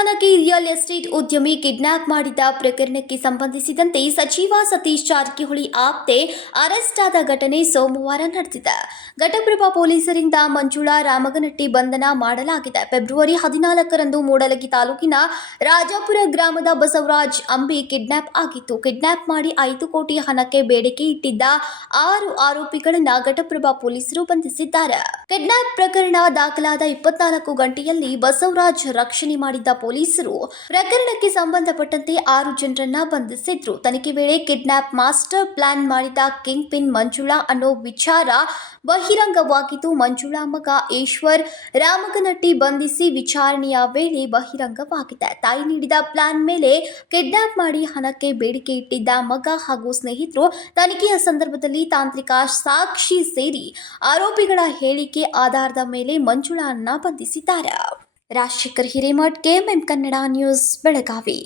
Real estate ಉದ್ಯಮಿ kidnap ಮಾಡಿದ ಪ್ರಕರಣಕ್ಕೆ ಸಂಬಂಧಿಸಿದಂತೆ ಸಚಿವ ಸತೀಶ್ ಜಾರಕಿಹೊಳಿ ಆಪ್ತೆ ಅರೆಸ್ಟ್ ಆದ ಘಟನೆ ಸೋಮವಾರ ನಡೆದಿದೆ. ಘಟಪ್ರಭಾ ಪೊಲೀಸರಿಂದ ಮಂಜುಳಾ ರಾಮಗನಟ್ಟಿ ಬಂಧನ ಮಾಡಲಾಗಿದೆ. ಫೆಬ್ರವರಿ ಹದಿನಾಲ್ಕರಂದು ಮೂಡಲಗಿ ತಾಲೂಕಿನ ರಾಜಾಪುರ ಗ್ರಾಮದ ಬಸವರಾಜ್ ಅಂಬಿ ಕಿಡ್ನಾಪ್ ಆಗಿತ್ತು. ಕಿಡ್ನಾಪ್ ಮಾಡಿ ಐದು ಕೋಟಿ ಹಣಕ್ಕೆ ಬೇಡಿಕೆ ಇಟ್ಟಿದ್ದ ಆರು ಆರೋಪಿಗಳನ್ನು ಘಟಪ್ರಭಾ ಪೊಲೀಸರು ಬಂಧಿಸಿದ್ದಾರೆ. ಕಿಡ್ನಾಪ್ ಪ್ರಕರಣ ದಾಖಲಾದ ಇಪ್ಪತ್ನಾಲ್ಕು ಗಂಟೆಯಲ್ಲಿ ಬಸವರಾಜ್ ರಕ್ಷಣೆ ಮಾಡಿದ್ದ ಪೊಲೀಸರು ಪ್ರಕರಣಕ್ಕೆ ಸಂಬಂಧಪಟ್ಟಂತೆ ಆರು ಜನರನ್ನ ಬಂಧಿಸಿದ್ರು. ತನಿಖೆ ವೇಳೆ ಕಿಡ್ನಾಪ್ ಮಾಸ್ಟರ್ ಪ್ಲಾನ್ ಮಾಡಿದ ಕಿಂಗ್ ಪಿನ್ ಮಂಜುಳಾ ಅನ್ನೋ ವಿಚಾರ ಬಹಿರಂಗವಾಗಿದ್ದು, ಮಂಜುಳಾ ಮಗ ಈಶ್ವರ್ ರಾಮಗನಟ್ಟಿ ಬಂಧಿಸಿ ವಿಚಾರಣೆಯ ವೇಳೆ ಬಹಿರಂಗವಾಗಿದೆ. ತಾಯಿ ನೀಡಿದ ಪ್ಲಾನ್ ಮೇಲೆ ಕಿಡ್ನಾಪ್ ಮಾಡಿ ಹಣಕ್ಕೆ ಬೇಡಿಕೆ ಇಟ್ಟಿದ್ದ ಮಗ ಹಾಗೂ ಸ್ನೇಹಿತರು ತನಿಖೆಯ ಸಂದರ್ಭದಲ್ಲಿ ತಾಂತ್ರಿಕ ಸಾಕ್ಷಿ ಸೇರಿ ಆರೋಪಿಗಳ ಹೇಳಿಕೆ ಆಧಾರದ ಮೇಲೆ ಮಂಜುಳಾನ್ನ ಬಂಧಿಸಿದ್ದಾರೆ. Rajashekhar Hiremath KMM Kannada news Belagavi.